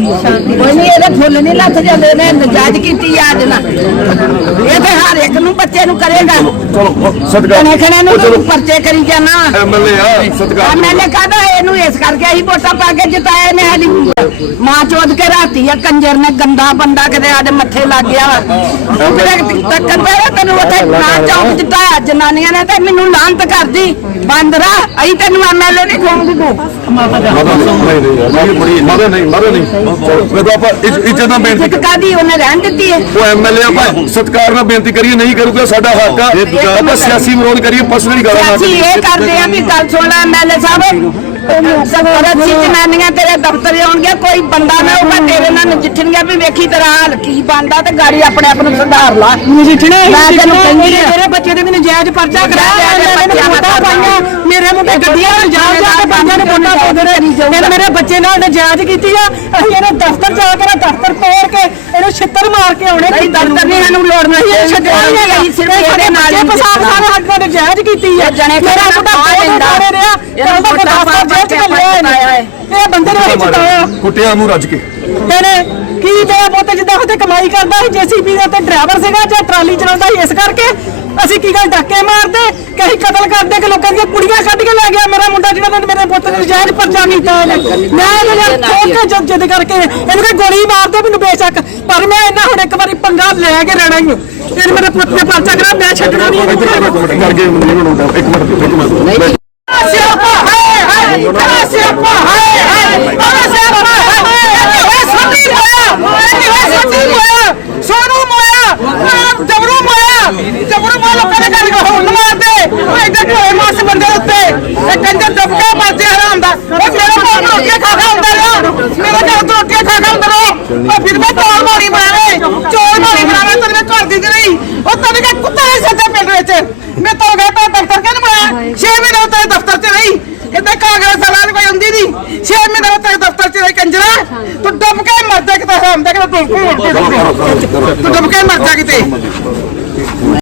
ਕੋਈ ਨਹੀਂ ਇਹਦੇ ਫੁੱਲ ਨਹੀਂ ਲੱਥ ਜਾਂਦੇ ਨੇ ਨਜਾਇਜ਼ ਕੀਤੀ ਆ ਅੱਜ ਨਾ ਇਹ ਤੇ ਹਰ ਇੱਕ ਨੂੰ ਬੱਚੇ ਨੂੰ ਕਰੇਗਾ। ਚਲੋ ਸਤਿਕਾਰ। ਕਣੇ ਨੂੰ ਤੂੰ ਪਰਚੇ ਕਰੀ ਜਾਣਾ। ਐਮਐਲਏ ਆ ਸਤਿਕਾਰ। ਐਮਐਲਏ ਕਹਦਾ? ਇਹਨੂੰ ਇਸ ਕਰਕੇ ਅਸੀਂ ਵੋਟਾਂ ਪਾ ਕੇ ਜਿਤਾਏ ਨੇ ਸਾਡੀ। ਮਾਂ ਚੋਦ ਕੇ ਰਾਤੀ ਆ ਕੰਜਰ ਨੇ ਗੰਦਾ ਬੰਦਾ ਕਿਤੇ ਸਾਡੇ ਮੱਥੇ ਲੱਗ ਗਿਆ ਉਹ ਕਿਤੇ ਟੱਕਰ ਪਿਆ ਤੈਨੂੰ ਉੱਥੇ ਨਾ ਚੌਂਕ ਜਿਤਾਇਆ ਜਨਾਨੀਆਂ ਨੇ ਤੇ ਮੈਨੂੰ ਲਾਂਤ ਕਰਦੀ। ਬੰਦਰਾ ਅਸੀਂ ਤੈਨੂੰ ਐਮਐਲਏ ਨਹੀਂ ਖਵਾਉਂਦੇ ਤੂੰ। ਮਾਤਾ ਨਹੀਂ ਨਹੀਂ ਆਪਾਂ ਇੱਜ਼ਤ ਨਾਲ ਬੇਨਤੀ ਇੱਜ਼ਤ ਕਾਦੀ ਉਹਨੇ ਰਹਿਣ ਦਿੱਤੀ ਹੈ? ਉਹ ਐਮਐਲਏ ਆਪਾਂ ਸਤਿਕਾਰ ਨਾਲ ਬੇਨਤੀ ਕਰੀਏ ਨਹੀਂ ਕਰੂਗਾ ਸਾਡਾ ਹੱਕ ਆ। ਆਪਾਂ ਸਿਆਸੀ ਵਿਰੋਧ ਕਰੀਏ ਪਰਸਨਲੀ ਗਾਲਾਂ ਨਾ ਇਹ ਕਰਦੇ ਆ ਵੀ ਗੱਲ ਸੁਣਾ ਐਮਐਲਏ ਸਾਹਿਬ। ਸਭਰਤ ਸੀ ਜਨਾਨੀਆਂ ਤੇਰੇ ਦਫ਼ਤਰ ਆਉਣਗੇ ਕੋਈ ਬੰਦਾ ਨਾ ਹੋਊਗਾ ਤੇਰੇ ਨਾਲ ਨਜਿੱਠਣਗੇ ਵੀ ਵੇਖੀ ਤੇਰਾ ਹਾਲ ਕੀ ਬਣਦਾ ਤੇ ਗਾੜੀ ਆਪਣੇ ਆਪ ਨੂੰ ਸੁਧਾਰ ਲਾ। ਨਜਿੱਠਣਾ ਮੈਂ ਤੈਨੂੰ ਕਹਿੰਦੀ ਆ। ਮੇਰੇ ਬੱਚੇ ਦੇ ਵੀ ਨਜਾਇਜ਼ ਪਰਚਾ ਕਰਾਇਆ ਮੇਰੇ ਪਾਈਆਂ ਮੁੰਡੇ ਗੱਡੀਆਂ ਨਾਲ ਜਾ ਜਾ ਕੇ ਬੰਦਿਆਂ ਨੇ ਵੋਟਾਂ ਪਾਉਂਦੇ ਨੇ। ਇਹਨੇ ਮੇਰੇ ਬੱਚੇ ਨਾਲ ਨਜਾਇਜ਼ ਕੀਤੀ ਆ ਅਸੀਂ ਇਹਨੂੰ ਦਫ਼ਤਰ ਜਾ ਕੇ ਨਾ ਦਫ਼ਤਰ ਤੋੜ ਕੇ ਇਹਨੂੰ ਛਿੱਤਰ ਮਾਰ ਕੇ ਆਉਣੇ ਨਹੀਂ ਦਫ਼ਤਰ ਨਹੀਂ ਸਾਨੂੰ ਲੋੜ ਨਹੀਂ ਇਹ ਛੱਡਿਆ ਨਹੀਂ ਅਸੀਂ ਸਿਰਫ ਇਹਦੇ ਨਾਲ ਹੀ ਪਸਾਰ ਸਾਰੇ ਨਜਾਇਜ਼ ਕੀਤੀ ਆ। ਮੇਰਾ ਮੁੰਡਾ ਪਾ ਬਹੁਤ ਦਿੰਦਾ। ਮਾਰੇ ਰਿਹਾ। ਤਾਂ ਦਫ਼ਤਰ ਜੇਲ੍ਹ ਚ ਕੇ ਘੱਲਿਆ ਪਾਇਆ ਇਹਨੇ ਇਹ ਬੰਦੇ ਨੇ ਵਿੱਚ ਜਿਤਾਇਆ। ਕੁੱਟਿਆ ਨੂੰ ਰੱਜ ਕੇ। ਇਹਨੇ ਕੀ ਤੇਰਾ ਪੁੱਤ ਜਿੱਦਾਂ ਉਹਦੇ ਕਮਾਈ ਕਰਦਾ ਸੀ ਜੀਸੀਬੀ ਦੇ ਉੱਤੇ ਡਰਾਈਵਰ ਸੀਗਾ ਜਾਂ ਟਰਾਲੀ ਚਲਾਉਂਦਾ ਸੀ ਇਸ ਕਰਕੇ ਅਸੀਂ ਕੀ ਗੱਲ ਡੱਕੇ ਮਾਰਦੇ ਕਿ ਅਸੀਂ ਕਤਲ ਕਰਦੇ ਕਿ ਲੋਕਾਂ ਦੀਆਂ ਕੁੜੀਆਂ ਕੱਢ ਕੇ ਲੈ ਗਿਆ ਮੇਰਾ ਮੁੰਡਾ ਜਿਹੜਾ ਨੇ ਮੇਰੇ ਪੁੱਤ ਨੇ ਨਜਾਇਜ਼ ਪਰਚਾ ਕੀਤਾ ਮੈਂ ਇਹਨੂੰ ਠੋਕ ਕੇ ਜਦ ਜਿੱਦ ਕਰਕੇ ਇਹਨੂੰ ਕਿ ਗੋਲੀ ਮਾਰ ਦੋ ਮੈਨੂੰ ਬੇਸ਼ੱਕ। ਪਰ ਮੈਂ ਇਹਨਾਂ ਹੁਣ ਇੱਕ ਵਾਰੀ ਪੰਗਾ ਲੈ ਕੇ ਰਹਿਣਾ ਹੀ ਇਹਨੇ ਮੇਰੇ ਪੁੱਤ ਨੇ ਪਰਚਾ ਕਰਾ ਮੈਂ ਛੱਡਣਾ ਨਹੀਂ। ਕਰਕੇ ਇੱਕ ਮਿੰਟ ਇੱਕ ਮਿੰਟ ਕੰਜਰ ਦਬਕੇ ਮਰਦੇ ਹਰਾਮ ਦਾ ਉਹ ਮੇਰੇ ਕੋਲ ਰੋਟੀਆਂ ਖਾ ਖਾ ਹੁੰਦਾ ਰਿਹਾ ਮੇਰੇ ਘਰ ਤੋਂ ਰੋਟੀਆਂ ਖਾ ਖਾ ਹੁੰਦਾ ਰਿਹਾ ਉਹ ਫਿਰ ਮੈਂ ਚੋਰ ਮਾਰੀ ਬਣਾਵੇ ਚੋਰ ਮਾਰੀ ਬਣਾਵੇ ਤੈਨੂੰ ਮੈਂ ਘਰ ਦੀ ਨਹੀਂ ਉਹ ਤੈਨੂੰ ਕਿ ਕੁੱਤਾ ਹੈ ਸੱਦੇ ਪਿੰਡ ਵਿੱਚ ਮੈਂ ਤਾਂ ਗਿਆ ਤਾਂ ਦਫ਼ਤਰ ਕਿਹਨ ਬਣਾਇਆ 6 ਮਹੀਨੇ ਉੱਤੇ ਦਫ਼ਤਰ 'ਚ ਰਹੀ ਇੱਦਾਂ ਕਾਂਗਰਸ ਵਾਲਾ ਕੋਈ ਹੁੰਦੀ ਨਹੀਂ 6 ਮਹੀਨੇ ਉੱਤੇ ਦਫ਼ਤਰ 'ਚ ਰਹੀ ਕੰਜਰਾ ਤੂੰ ਡੁੱਬ ਕੇ ਮਰ ਜਾ ਕਿਤੇ ਹਰਾਮ ਦਾ ਕਿਤੇ ਤੂੰ ਤੂੰ ਡੁੱਬ ਕੇ ਮਰ ਜਾ ਕਿਤੇ।